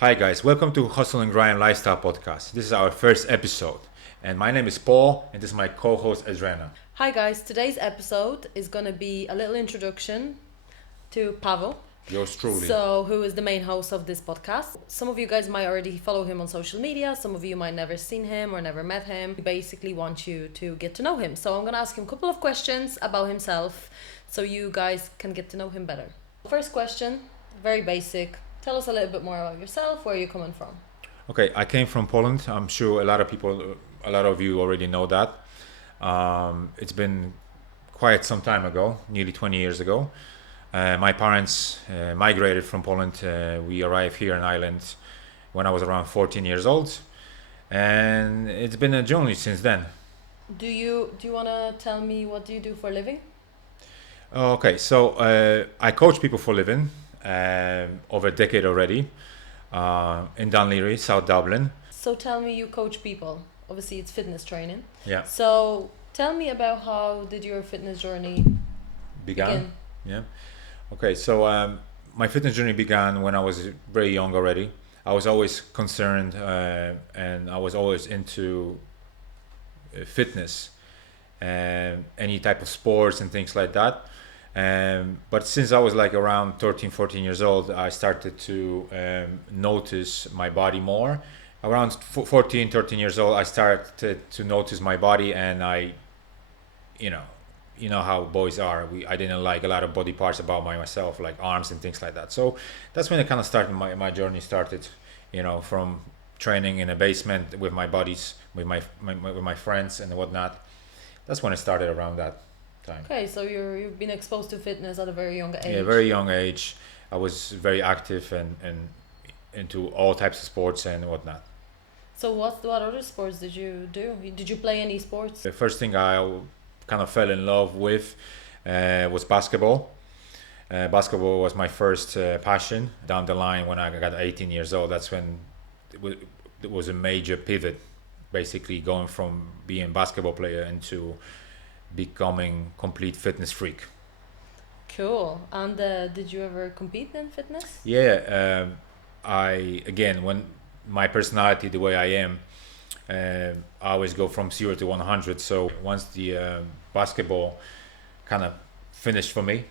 Hi guys, welcome to Hustle and Grind Lifestyle Podcast. This is our first episode, and my name is Paul, and this is my co-host Adriana. Hi guys, today's episode is going to be a little introduction to Pavel. Yours truly. Who is the main host of this podcast. Some of you guys might already follow him on social media, some of you might never seen him or never met him. We basically want you to get to know him. So I'm going to ask him a couple of questions about himself so you guys can get to know him better. First question, very basic. Tell us a little bit more about yourself, where you're coming from. Okay, I came from Poland. I'm sure a lot of you already know that. It's been quite some time ago, nearly 20 years ago. My parents migrated from Poland. We arrived here in Ireland when I was around 14 years old, and it's been a journey since then. Do you want to tell me what do you do for a living? Okay, so I coach people for a living over a decade already in Dunleary, South Dublin. So tell me, you coach people. Obviously, it's fitness training. Yeah. So tell me about how did your fitness journey begin? Yeah. Okay, so my fitness journey began when I was very young already. I was always concerned and I was always into fitness and any type of sports and things like that. But since I was like around 13, 14 years old, I started to notice my body more. Around 14, 13 years old, I started to notice my body, and you know how boys are. I didn't like a lot of body parts about myself, like arms and things like that. So that's when it kind of started. My journey started, from training in a basement with my buddies, with my friends and whatnot. That's when it started around that time. Okay, so you've been exposed to fitness at a very young age. Yeah, very young age. I was very active and into all types of sports and whatnot. So what other sports did you do? Did you play any sports? The first thing I kind of fell in love with was basketball. Basketball was my first passion. Down the line, when I got 18 years old, that's when it was a major pivot, basically going from being a basketball player into becoming complete fitness freak. Cool. And did you ever compete in fitness? Yeah, when my personality, the way I am, I always go from 0 to 100. So once the basketball kind of finished for me,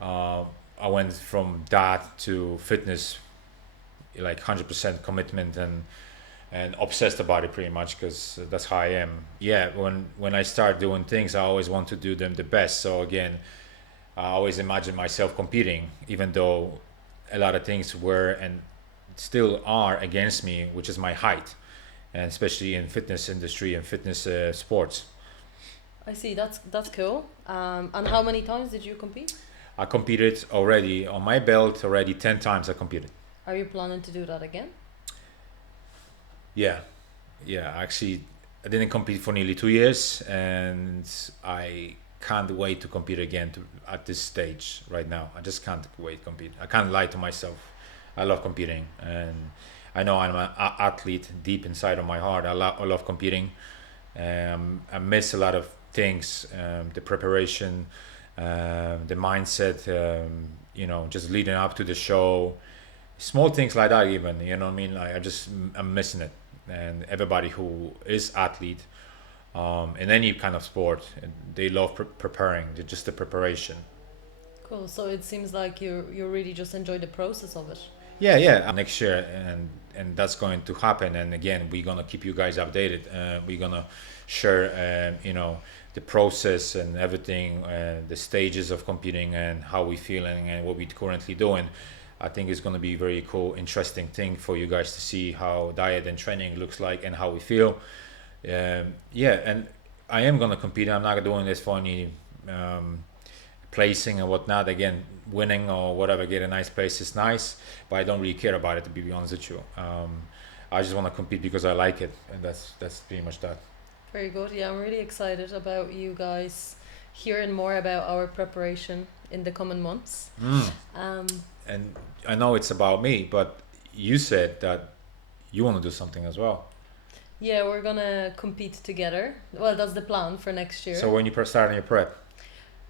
I went from that to fitness, like 100% commitment and obsessed about it pretty much, because that's how I am. Yeah, when I start doing things, I always want to do them the best. So again, I always imagine myself competing, even though a lot of things were and still are against me, which is my height, and especially in fitness industry and fitness sports. I see. That's cool. And how many times did you compete? I competed already on my belt already 10 times. I competed. Are you planning to do that again? Yeah. Actually, I didn't compete for nearly 2 years, and I can't wait to compete again at this stage right now. I just can't wait to compete. I can't lie to myself. I love competing, and I know I'm an athlete deep inside of my heart. I love competing. I miss a lot of things, the preparation, the mindset, just leading up to the show, small things like that even, you know what I mean? I'm missing it. And everybody who is athlete in any kind of sport, they love preparing, just the preparation. Cool. So it seems like you really just enjoy the process of it. Yeah. Next year, and that's going to happen. And again, we're gonna keep you guys updated. We're gonna share, the process and everything, the stages of competing and how we feeling and what we're currently doing. I think it's gonna be very cool, interesting thing for you guys to see how diet and training looks like and how we feel. And I am gonna compete. I'm not doing this for any placing and whatnot. Again, winning or whatever, get a nice place is nice, but I don't really care about it, to be honest with you. I just want to compete because I like it, and that's pretty much that. Very good. Yeah, I'm really excited about you guys hearing more about our preparation in the coming months. And I know it's about me, but you said that you want to do something as well. Yeah, we're gonna compete together. Well, that's the plan for next year. So when you start your prep?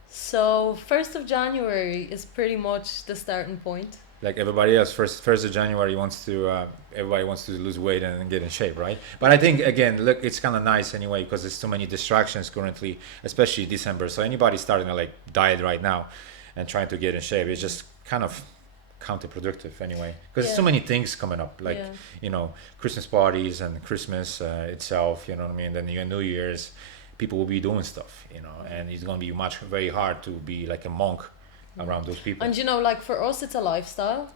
So 1st of January is pretty much the starting point. like everybody else. First of January wants to everybody wants to lose weight and get in shape, right? But I think again, look, it's kind of nice anyway because there's too many distractions currently, especially December. So anybody starting a like diet right now and trying to get in shape is just kind of counterproductive anyway because there's so Yeah. many things coming up, like Yeah. Christmas parties and Christmas itself. You know what I mean? Then your New Year's, people will be doing stuff, and it's gonna be very hard to be like a monk around those people. And like for us, it's a lifestyle.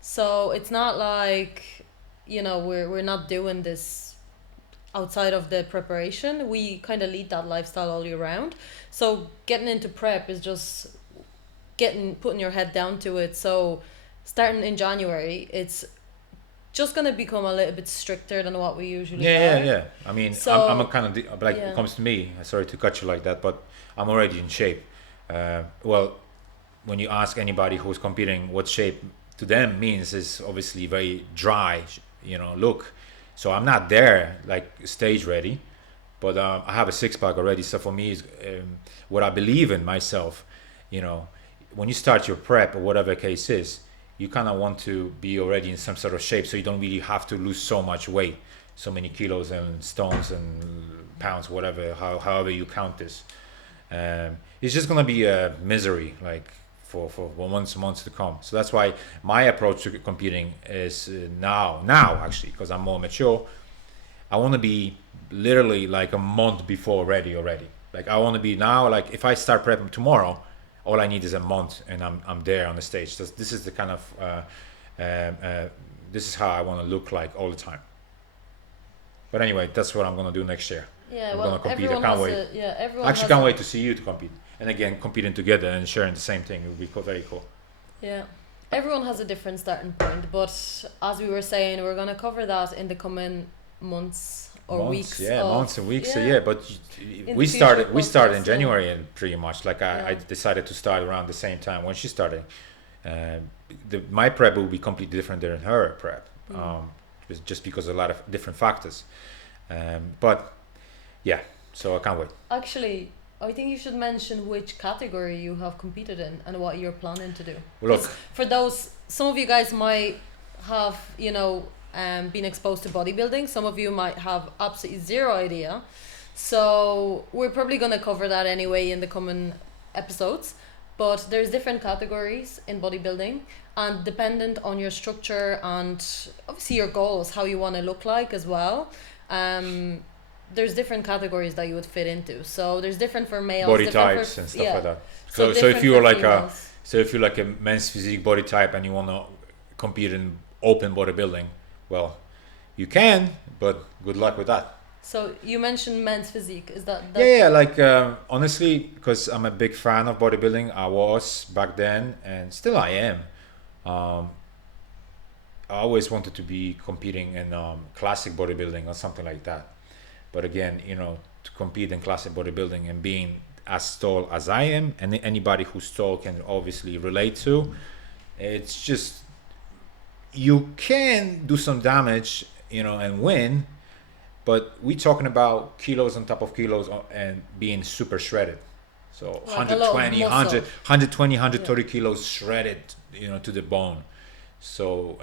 So it's not like, we're not doing this outside of the preparation. We kind of lead that lifestyle all year round. So getting into prep is just putting your head down to it. So starting in January, it's just gonna become a little bit stricter than what we usually Yeah, are. yeah, yeah. I mean, So I'm a kind of like yeah. it comes to me. Sorry to cut you like that, but I'm already in shape. Well, when you ask anybody who's competing what shape to them means, is obviously very dry, look. So I'm not there like stage ready, but I have a six pack already. So for me, is what I believe in myself. You know, when you start your prep or whatever the case is, you kind of want to be already in some sort of shape, so you don't really have to lose so much weight, so many kilos and stones and pounds, whatever, however you count this. It's just gonna be a misery, like for months to come. So that's why my approach to competing is now actually, because I'm more mature. I want to be literally like a month before ready already. Like I want to be now. Like if I start prepping tomorrow, all I need is a month, and I'm there on the stage. So this is the kind of this is how I want to look like all the time. But anyway, that's what I'm gonna do next year. Yeah, I'm well, gonna compete. I everyone can't has wait. everyone I actually has can't a, wait to see you to compete. And again, competing together and sharing the same thing, it would be very cool. yeah, everyone has a different starting point. But as we were saying, we're gonna cover that in the coming months or Months, weeks. yeah, months and weeks. yeah. Yeah, but In we the future started in podcasts, yeah. January, and pretty much like I Yeah. decided to start around the same time when she started. Uh, my prep will be completely different than her prep, just because of a lot of different factors. But yeah, so I can't wait. Actually, I think you should mention which category you have competed in and what you're planning to do. Well, 'Cause look, for those, some of you guys might have, been exposed to bodybuilding. Some of you might have absolutely zero idea. So we're probably going to cover that anyway in the coming episodes. But there's different categories in bodybuilding, and dependent on your structure and obviously your goals, how you want to look like as well. There's different categories that you would fit into. So there's different for males, body different types for, and stuff yeah. like that. So So if different you were for like females. if you're like a men's physique body type and you want to compete in open bodybuilding, well, you can, but good luck with that. So you mentioned men's physique. Is that Yeah, like honestly, because I'm a big fan of bodybuilding. I was back then, and still I am. Um, I always wanted to be competing in classic bodybuilding or something like that. But again, to compete in classic bodybuilding and being as tall as I am, and anybody who's tall can obviously relate to, it's just you can do some damage, and win. But we're talking about kilos on top of kilos and being super shredded. So Like a lot of 120, muscle. 120, 130 kilos shredded, to the bone. So,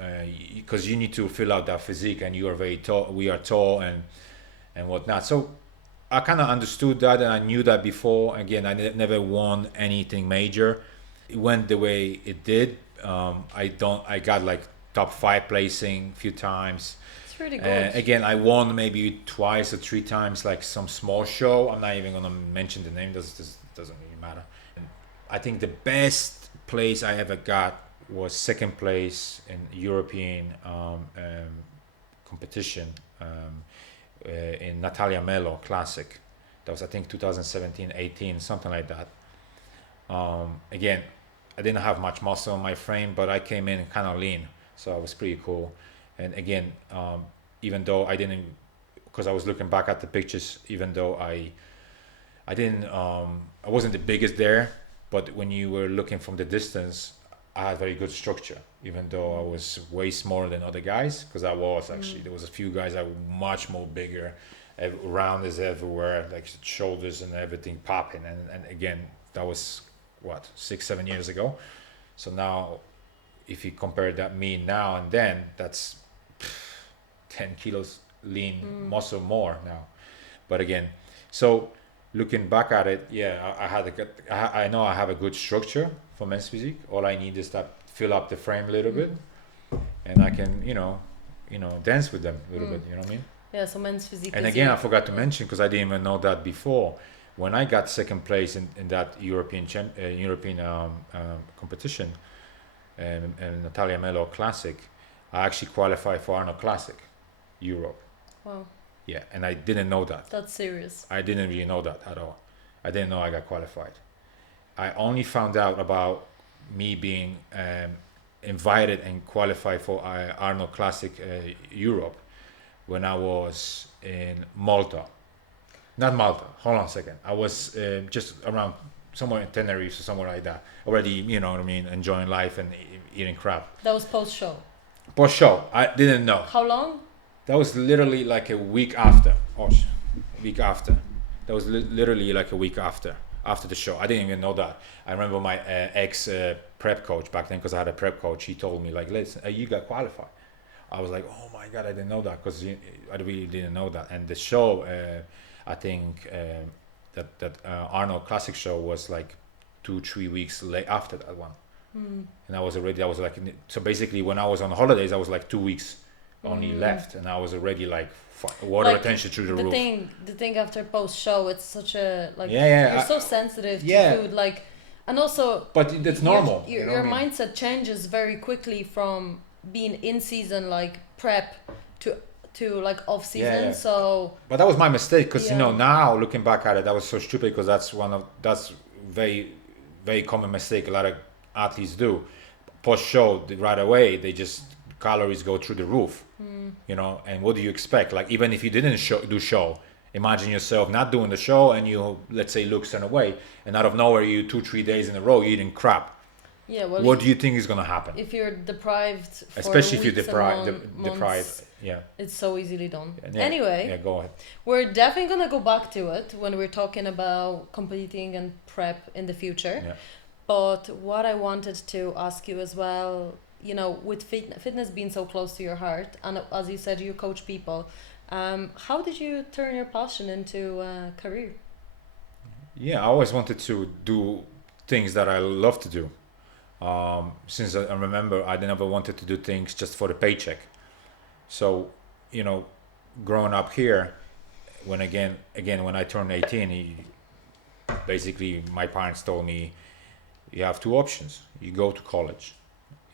because you need to fill out that physique, and you are very tall, we are tall and whatnot. So I kind of understood that, and I knew that before. Again, I never won anything major. It went the way it did. I got like top 5 placing a few times. it's really good. Again, I won maybe twice or 3 times, like some small show. I'm not even gonna mention the name. Doesn't really matter. And I think the best place I ever got was second place in European competition in Natalia Melo Classic. That was I think 2017, 18, something like that. Again, I didn't have much muscle on my frame, but I came in kind of lean, so it was pretty cool. And again, even though I didn't, because I was looking back at the pictures, even though I didn't, I wasn't the biggest there, but when you were looking from the distance, I had very good structure, even though I was way smaller than other guys, because I was actually, there was a few guys that were much more bigger, rounders everywhere, like shoulders and everything popping. And again, that was what, 6-7 years ago. So now if you compare that me now and then, that's 10 kilos lean muscle more now. But again, so looking back at it, yeah, I had a good, I know I have a good structure for men's physique. All I need is that fill up the frame a little bit, and I can, dance with them a little bit. You know what I mean? Yeah, so men's physique. And is again, your- I forgot to mention, because I didn't even know that before. When I got second place in that European competition, and Natalia Melo Classic, I actually qualified for Arnold Classic, Europe. Wow, Yeah, and I didn't know that. that's serious. I didn't really know that at all. I didn't know I got qualified. I only found out about me being invited and qualified for Arnold Classic Europe when I was in Malta. Not Malta. Hold on a second. I was just around somewhere in Tenerife or somewhere like that. Already, you know what I mean, enjoying life and eating crap. That was post show. Post show, I didn't know. How long? That was literally like a week after. Week after. That was literally like a week after the show. I didn't even know that. I remember my ex prep coach back then, because I had a prep coach. He told me like, "Listen, you got qualified." I was like, "Oh my god, I didn't know that," because I really didn't know that. And the show, I think that Arnold Classic show was like 2-3 weeks late after that one. And I was like, so basically when I was on holidays, I was like 2 weeks only left, and I was already like water Like, retention through the roof. The thing after post show, it's such a like Yeah, you're so sensitive to yeah. food, like, and also But that's normal. Your, you know what I mean? mindset changes very quickly from being in season like prep to like off season. Yeah. So But that was my mistake, because Yeah. now looking back at it, that was so stupid, because that's very, very common mistake a lot of athletes do. Post show, right away, they just calories go through the roof. And what do you expect? Like, even if you didn't do show, imagine yourself not doing the show, and you, let's say, look certain way, and out of nowhere you 2-3 days in a row eating crap. yeah, well, What do you think is gonna happen? if you're deprived, for Especially if you're weeks and months, deprived. Yeah. it's so easily done. Yeah. Anyway, Yeah, go ahead. we're definitely gonna go back to it when we're talking about competing and prep in the future. Yeah. But what I wanted to ask you as well, with fitness being so close to your heart, and as you said, you coach people, how did you turn your passion into a career? Yeah, I always wanted to do things that I love to do. Since I remember, I never wanted to do things just for the paycheck. So, growing up here, when I turned 18, basically my parents told me, you have two options. You go to college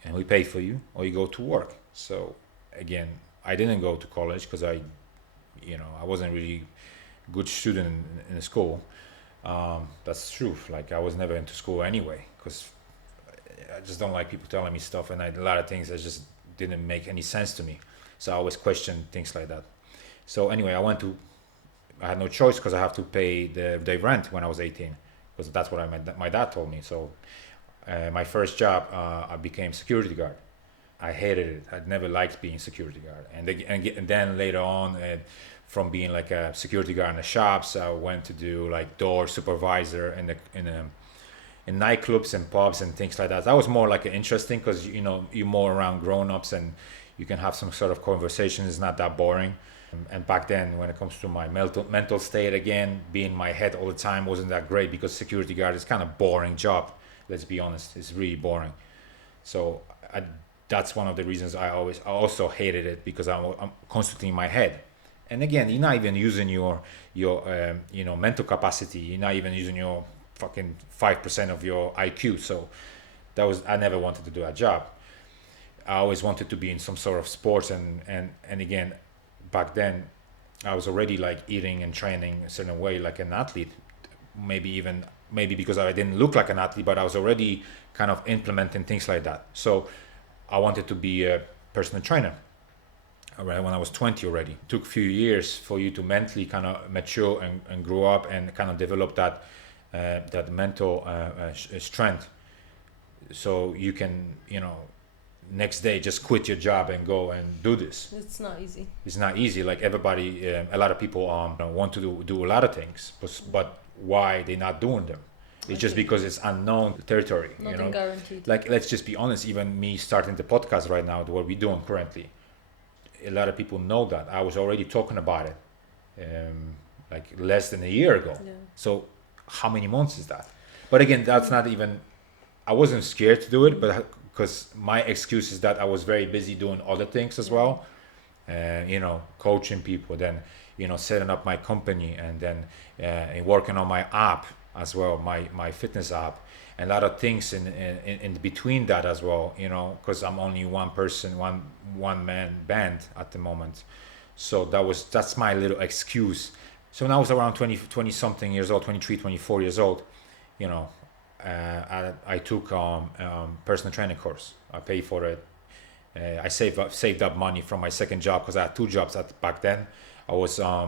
and we pay for you, or you go to work. So again, I didn't go to college because I wasn't really good student in school. That's true. Like, I was never into school anyway, because I just don't like people telling me stuff, and a lot of things that just didn't make any sense to me. So I always questioned things like that. So anyway, I had no choice, because I have to pay the rent when I was 18, because that's what my dad told me. So my first job, I became security guard. I hated it. I'd never liked being security guard. And then later on, from being like a security guard in the shops, I went to do like door supervisor in nightclubs and pubs and things like that. That was more like interesting, because you're more around grown-ups and you can have some sort of conversation. It's not that boring. And back then, when it comes to my mental state, again, being in my head all the time wasn't that great, because security guard is kind of boring job. Let's be honest, it's really boring. So that's one of the reasons I also hated it, because I'm constantly in my head. And again, you're not even using your mental capacity. You're not even using your fucking 5% of your IQ. So I never wanted to do that job. I always wanted to be in some sort of sports, and again, back then I was already like eating and training a certain way like an athlete. Maybe because I didn't look like an athlete, but I was already kind of implementing things like that. So I wanted to be a personal trainer. Right, when I was 20 already. It took a few years for you to mentally kind of mature and grow up and kind of develop that mental strength, so you can next day just quit your job and go and do this. It's not easy. It's not easy. Like everybody, a lot of people want to do a lot of things, but why they're not doing them? It's just Okay. because it's unknown territory, you Nothing know. guaranteed. Like, let's just be honest, even me starting the podcast right now, what we're doing currently, a lot of people know that. I was already talking about it like less than a year ago. Yeah. So how many months is that? But again, that's not even, I wasn't scared to do it, but because my excuse is that I was very busy doing other things as Yeah. well, you know, coaching people, then, you know, setting up my company, and then working on my app as well, my fitness app, and a lot of things in between that as well, you know, because I'm only one person, one man band at the moment. So that's my little excuse. So when I was around 20 something years old, 23, 24 years old, you know, I took personal training course. I paid for it. I saved up money from my second job, because I had two jobs back then. I was a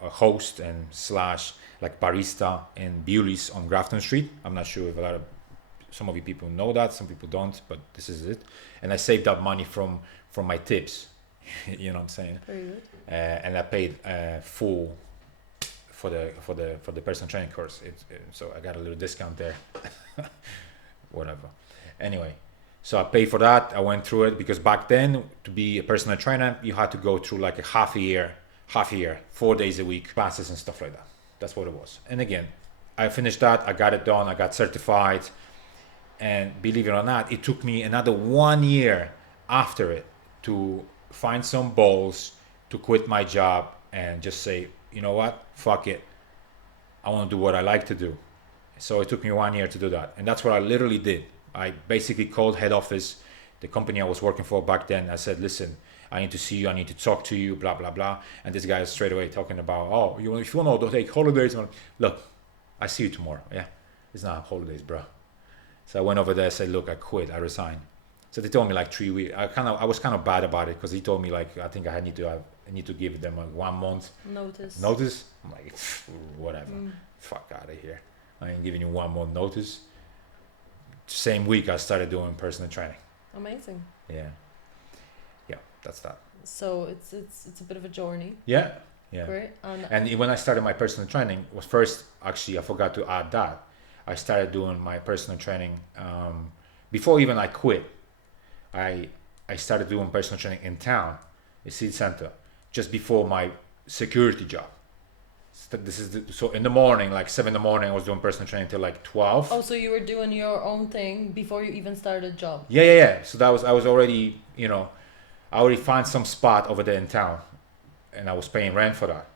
host and slash like barista in Bewley's on Grafton Street. I'm not sure if some of you people know that, some people don't, but this is it. And I saved up money from my tips. You know what I'm saying? Very good. And I paid full for the personal training course. So I got a little discount there. Whatever. Anyway, so I paid for that. I went through it, because back then, to be a personal trainer, you had to go through like a half a year, 4 days a week, classes and stuff like that. That's what it was. And again, I finished that. I got it done. I got certified. And believe it or not, it took me another 1 year after it to find some balls to quit my job and just say, you know what, fuck it. I want to do what I like to do. So it took me 1 year to do that. And that's what I literally did. I basically called head office, the company I was working for back then. I said, listen, I need to see you. I need to talk to you, blah, blah, blah. And this guy is straight away talking about, oh, if you want to take holidays, look, I see you tomorrow. Yeah, it's not holidays, bro. So I went over there and said, look, I quit, I resigned. So they told me like 3 weeks. I was kind of bad about it, because he told me like, I think I need to give them like 1 month notice. I'm like, whatever, fuck out of here. I ain't giving you 1 month notice. Same week I started doing personal training. Amazing. Yeah, that's that. So it's a bit of a journey. Yeah. Great. And when I started my personal training, was first, actually I forgot to add that, I started doing my personal training before even I quit. I started doing personal training in town, the city center, just before my security job. So in the morning, like 7 in the morning, I was doing personal training till like 12. Oh, so you were doing your own thing before you even started a job? Yeah. So I was already, I already found some spot over there in town, and I was paying rent for that.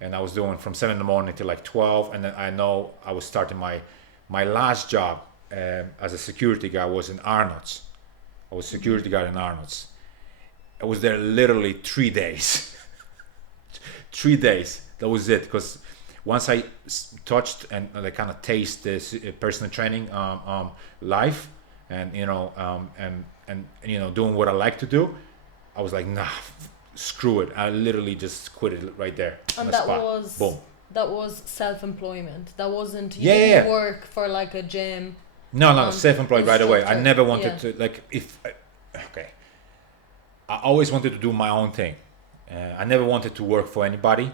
And I was doing from 7 in the morning till like 12. And then I know I was starting my last job as a security guy was in Arnott's. I was security guard in Arnott's. I was there literally 3 days. 3 days. That was it. Because once I touched and like kind of taste this personal training life, and doing what I like to do, I was like, nah, screw it. I literally just quit it right there. And on the that spot. was boom. That was self-employment. That wasn't you Yeah, didn't yeah. work for like a gym. No, self-employed right away. I instructor. never wanted Yeah. to I always wanted to do my own thing. I never wanted to work for anybody.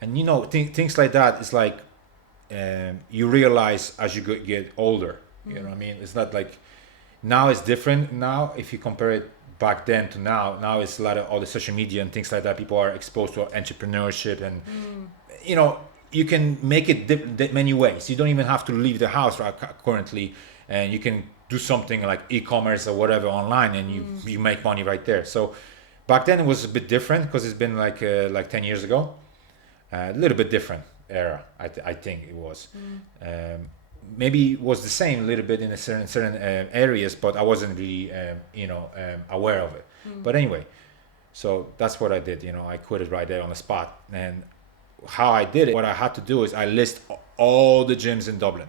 And things like that is like you realize as you get older. You know what I mean? It's not like now it's different. Now, if you compare it back then to now it's a lot of all the social media and things like that. People are exposed to entrepreneurship, and you can make it many ways. You don't even have to leave the house currently, and you can do something like e-commerce or whatever online, and you make money right there. So back then it was a bit different, because it's been like 10 years ago. A little bit different era, I think it was. Maybe it was the same a little bit in a certain areas, but I wasn't really aware of it. But anyway, so that's what I did. I quit it right there on the spot. And how I did it, what I had to do is I list all the gyms in Dublin.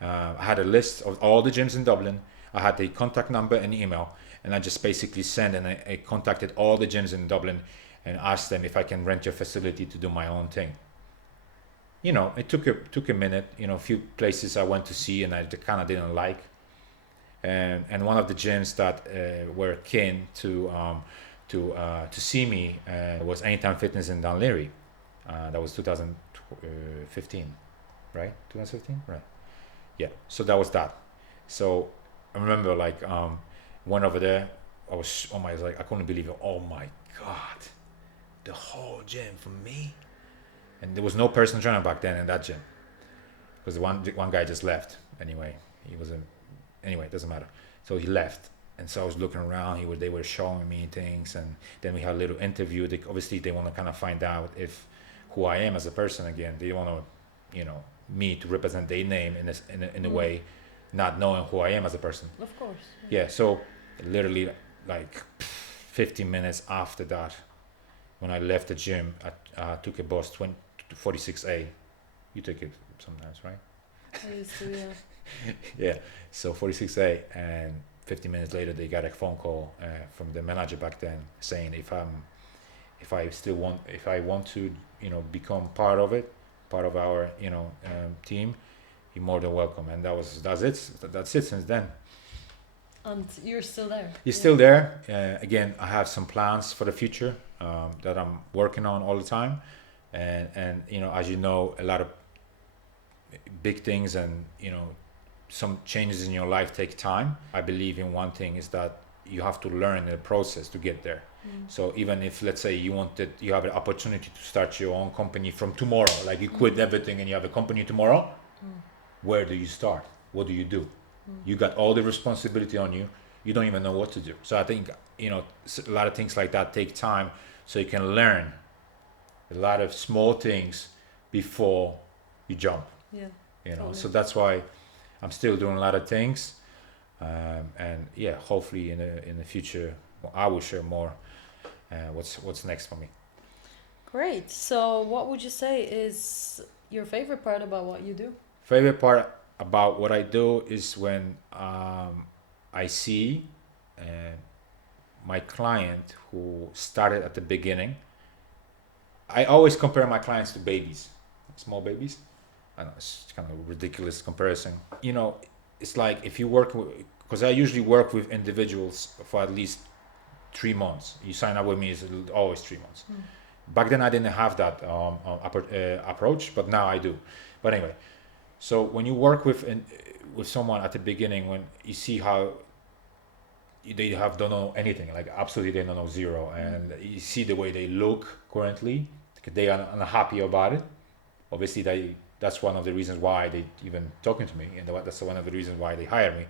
I had a list of all the gyms in Dublin. I had the contact number and email, and I just basically sent, and I contacted all the gyms in Dublin and asked them if I can rent your facility to do my own thing. It took a minute. A few places I went to see and I kind of didn't like, and one of the gyms that were keen to see me was Anytime Fitness in Dunleary. That was 2015, right? 2015, right? Yeah, so that was that. So I remember like went over there. I was oh my like I couldn't believe it. Oh my god, the whole gym for me. And there was no personal trainer back then in that gym because the one guy just left. Anyway, he was a anyway it doesn't matter. So he left, and so I was looking around. They were showing me things, and then we had a little interview. Obviously they want to kind of find out if who I am as a person again. They want to, me to represent their name in a way, not knowing who I am as a person. Of course. Yeah. So literally like 15 minutes after that, when I left the gym, I took a bus 46A. You take it sometimes, right? I used to, yeah. Yeah. So 46A, and 15 minutes later, they got a phone call from the manager back then saying if I want to, become part of it, part of our, team, you're more than welcome. And that's it since then. And you're still there. He's still there. Again, I have some plans for the future that I'm working on all the time, and as you know, a lot of big things and some changes in your life take time. I believe in one thing is that you have to learn in the process to get there. So even if let's say you have an opportunity to start your own company from tomorrow, like you quit everything and you have a company tomorrow, where do you start? What do you do? You got all the responsibility on you. You don't even know what to do. So I think a lot of things like that take time, so you can learn a lot of small things before you jump. Yeah. Totally. So that's why I'm still doing a lot of things, and yeah, hopefully in the future I will share more. What's next for me? Great. So what would you say is your favorite part about what you do? Favorite part about what I do is when I see my client who started at the beginning. I always compare my clients to babies, small babies. I know it's kind of a ridiculous comparison. It's like if you work with, because I usually work with individuals for at least 3 months. You sign up with me, it's always 3 months. Back then I didn't have that approach, but now I do. But anyway, so when you work with someone at the beginning, when you see how they don't know anything, like absolutely they don't know zero, and you see the way they look currently, they are unhappy about it. Obviously that's one of the reasons why they even talking to me, and that's one of the reasons why they hire me.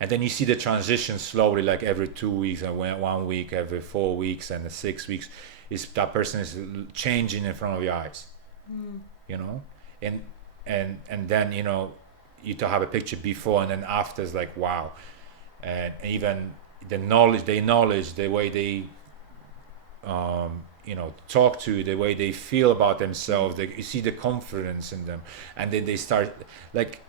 And then you see the transition slowly, like every 2 weeks, and 1 week, every 4 weeks, and 6 weeks, is that person is changing in front of your eyes, and then you to have a picture before and then after is like wow, and even the knowledge, the way they talk to you, the way they feel about themselves, you see the confidence in them, and then they start like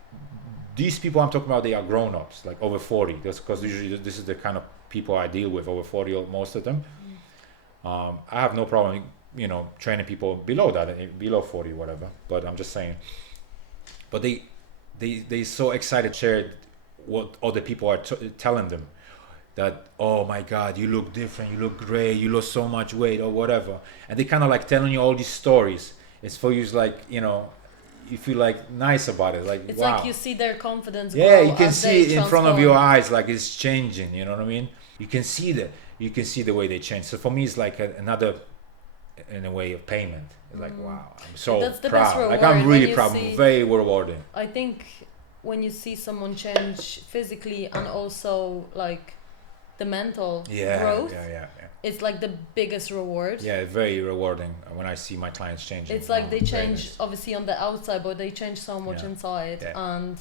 these people I'm talking about, they are grown-ups, like over 40. That's because usually this is the kind of people I deal with, over 40, most of them. I have no problem, training people below that, below 40, whatever. But I'm just saying. But they so excited to share what other people are telling them. That, oh my God, you look different, you look great, you lost so much weight or whatever. And they kind of like telling you all these stories. It's for you, like, you feel like nice about it, like it's wow. like you see their confidence yeah, grow you can as see they it in front of transform. your eyes, like it's changing, you know what I mean? You can see the way they change. So for me it's like another, in a way, of payment. It's like wow, I'm so That's the proud, best reward, like I'm when really you proud, see- very rewarding. I think when you see someone change physically and also like the mental growth, yeah it's like the biggest reward. yeah, very rewarding when I see my clients changing. It's like they Very change nice. obviously on the outside, but they change so much Yeah. inside. Yeah. And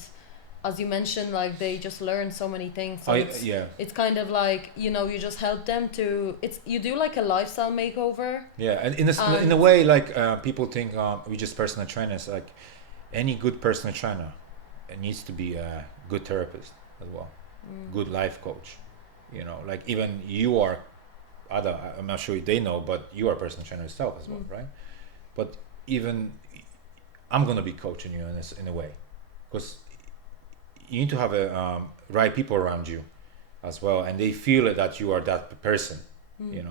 as you mentioned, like they just learn so many things. So yeah it's kind of like, you just help them to, you do like a lifestyle makeover. Yeah, and in a way, like people think we just personal trainers. Like any good personal trainer, it needs to be a good therapist as well, good life coach. Like even you are I'm not sure if they know, but you are a personal trainer yourself as well, right? But even I'm gonna be coaching you in a way, because you need to have a right people around you as well, and they feel it that you are that person.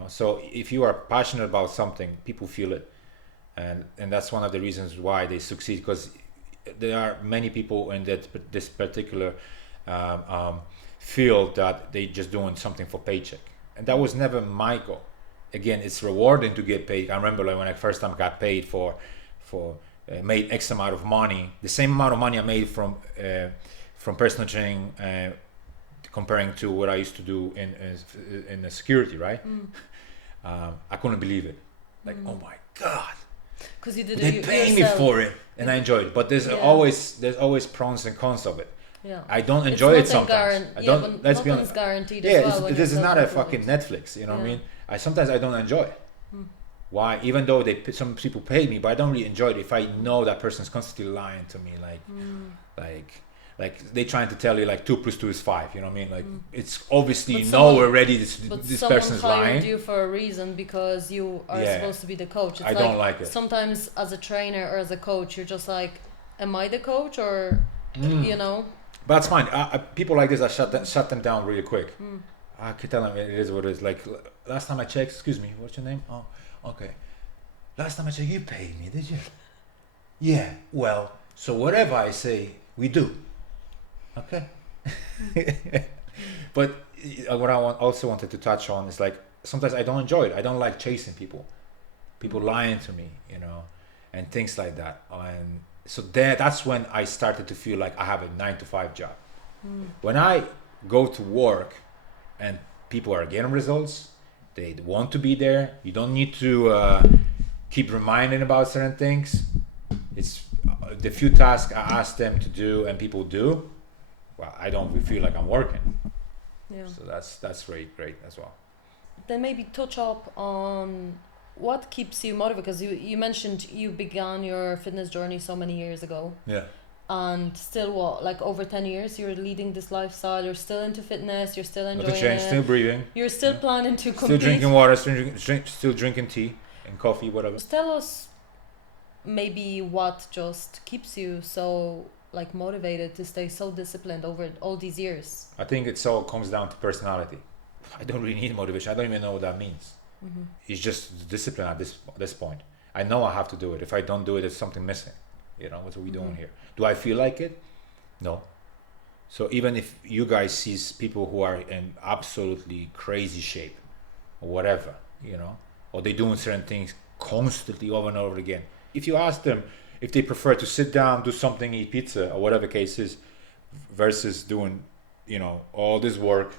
So if you are passionate about something, people feel it, and that's one of the reasons why they succeed, because there are many people in this particular um, um, field that they just doing something for paycheck, and that was never my goal. Again, it's rewarding to get paid. I remember like when I first time got paid for made X amount of money, the same amount of money I made from personal training, comparing to what I used to do in the security, right? I couldn't believe it. Like, oh my god, Because you did they it pay me yourself. for it, and I enjoy it. But there's Yeah. always pros and cons of it. Yeah. I don't It's enjoy it nothing sometimes. I don't. but Let's be nothing's honest. guaranteed Yeah, as well. when this is you're not a self-employed. fucking Netflix. You know what I Yeah. mean? Sometimes I don't enjoy it. Why? Even though some people pay me, but I don't really enjoy it if I know that person's constantly lying to me, like they trying to tell you like 2 + 2 is 5. You know what I mean? Like it's obviously But you know someone- already But this someone person's hired lying. you for a reason because you are Yeah. supposed to be the coach. It's I don't like it. Sometimes as a trainer or as a coach, you're just like, am I the coach or, you know? But that's fine. People like this, I shut them down really quick. I can tell them it is what it is. Like last time I checked, excuse me, what's your name? Oh, okay. Last time I checked, you paid me, did you? Yeah. Well, so whatever I say, we do. Okay. But what I also wanted to touch on is like sometimes I don't enjoy it. I don't like chasing people lying to me, you know, and things like that. And so that's when I started to feel like I have a 9 to 5 job. When I go to work and people are getting results, they want to be there. You don't need to keep reminding about certain things. It's the few tasks I ask them to do and people do. Well, I don't feel like I'm working. Yeah. So that's really great as well. Then maybe touch up on what keeps you motivated, because you mentioned you began your fitness journey so many years ago, Yeah. and still what, like over 10 years you're leading this lifestyle, you're still into fitness, you're still Nothing enjoying changed. it, Still breathing. you're still Yeah. planning to Still compete. drinking water. Still drinking tea and coffee, whatever. Just tell us maybe what just keeps you so like motivated to stay so disciplined over all these years. I think it all comes down to personality. I don't really need motivation. I don't even know what that means. It's just discipline at this point. I know I have to do it. If I don't do it, there's something missing. You know, what are we doing here? Do I feel like it? No. So even if you guys see people who are in absolutely crazy shape or whatever, you know, or they're doing certain things constantly over and over again, if you ask them if they prefer to sit down, do something, eat pizza or whatever case is, versus doing, you know, all this work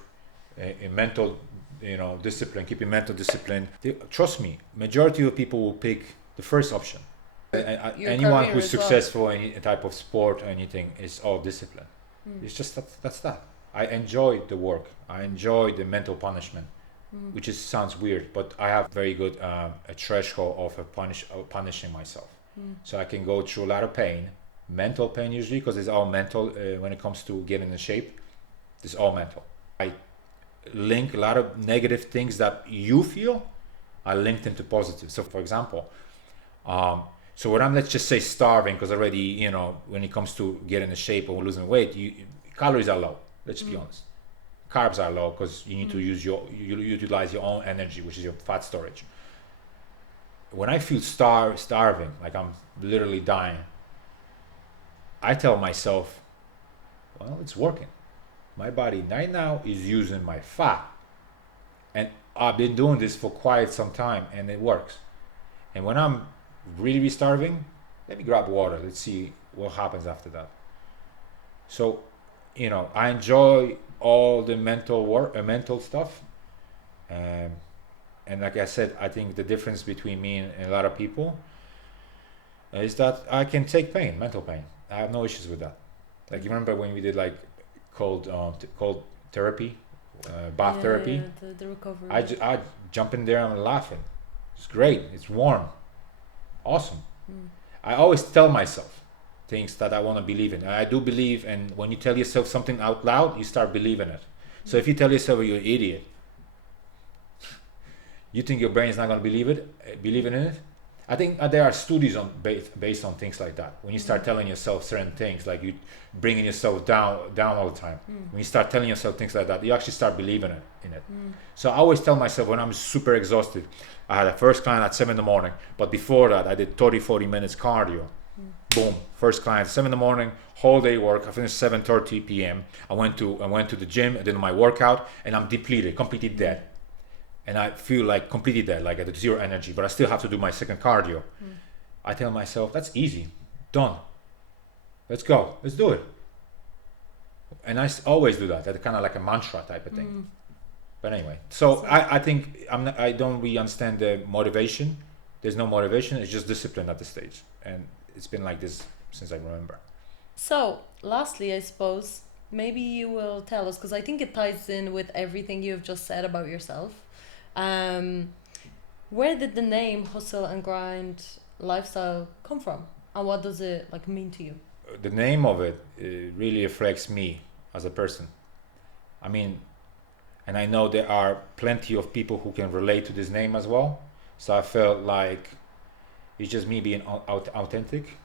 in mental, you know, discipline, keeping mental discipline, trust me, majority of people will pick the first option. Your Anyone career who's as well. successful in any type of sport or anything is all discipline. It's just that's that. I enjoy the work. I enjoy the mental punishment, which is sounds weird, but I have very good a threshold of punishing myself. So I can go through a lot of pain, mental pain usually, because it's all mental when it comes to getting in shape. It's all mental. I link a lot of negative things that you feel, I link them to positive. So for example, so when I'm, let's just say, starving, because already, you know, when it comes to getting in shape or losing weight, calories are low. Let's be honest. Carbs are low because you need to utilize your own energy, which is your fat storage. When I feel starving, like I'm literally dying, I tell myself, well, it's working. My body right now is using my fat, and I've been doing this for quite some time, and it works. And when I'm really starving, let me grab water. Let's see what happens after that. So, you know, I enjoy all the mental work, mental stuff. And like I said, I think the difference between me and a lot of people is that I can take pain, mental pain. I have no issues with that. Like, you remember when we did like cold therapy, bath therapy? The recovery. I jump in there and I'm laughing. It's great. It's warm. Awesome. I always tell myself things that I want to believe in. And I do believe, and when you tell yourself something out loud, you start believing it. So if you tell yourself you're an idiot, you think your brain is not going to believe in it? I think there are studies based on things like that. When you start telling yourself certain things, like you bringing yourself down all the time. When you start telling yourself things like that, you actually start believing in it. So I always tell myself when I'm super exhausted, I had a first client at 7 in the morning, but before that I did 30-40 minutes cardio. Boom, first client, 7 in the morning, whole day work. I finished 7:30 p.m. I went to the gym, I did my workout, and I'm depleted, completely dead. And I feel like completely dead, like at zero energy, but I still have to do my second cardio. I tell myself, that's easy, done. Let's go, let's do it. And I always do that. That's kind of like a mantra type of thing. But anyway, so I think I don't really understand the motivation. There's no motivation. It's just discipline at this stage, and it's been like this since I remember. So, lastly, I suppose maybe you will tell us, because I think it ties in with everything you've just said about yourself. Where did the name Hustle and Grind Lifestyle come from, and what does it like mean to you? The name of it really reflects me as a person. I mean, and I know there are plenty of people who can relate to this name as well. So I felt like it's just me being authentic,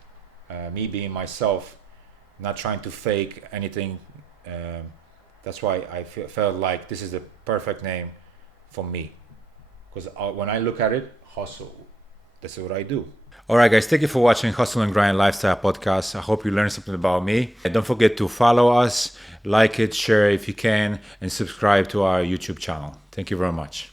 me being myself, not trying to fake anything. That's why I felt like this is the perfect name for me. Because when I look at it, hustle, that's what I do. All right, guys, thank you for watching Hustle and Grind Lifestyle Podcast. I hope you learned something about me. And don't forget to follow us, like it, share if you can, and subscribe to our YouTube channel. Thank you very much.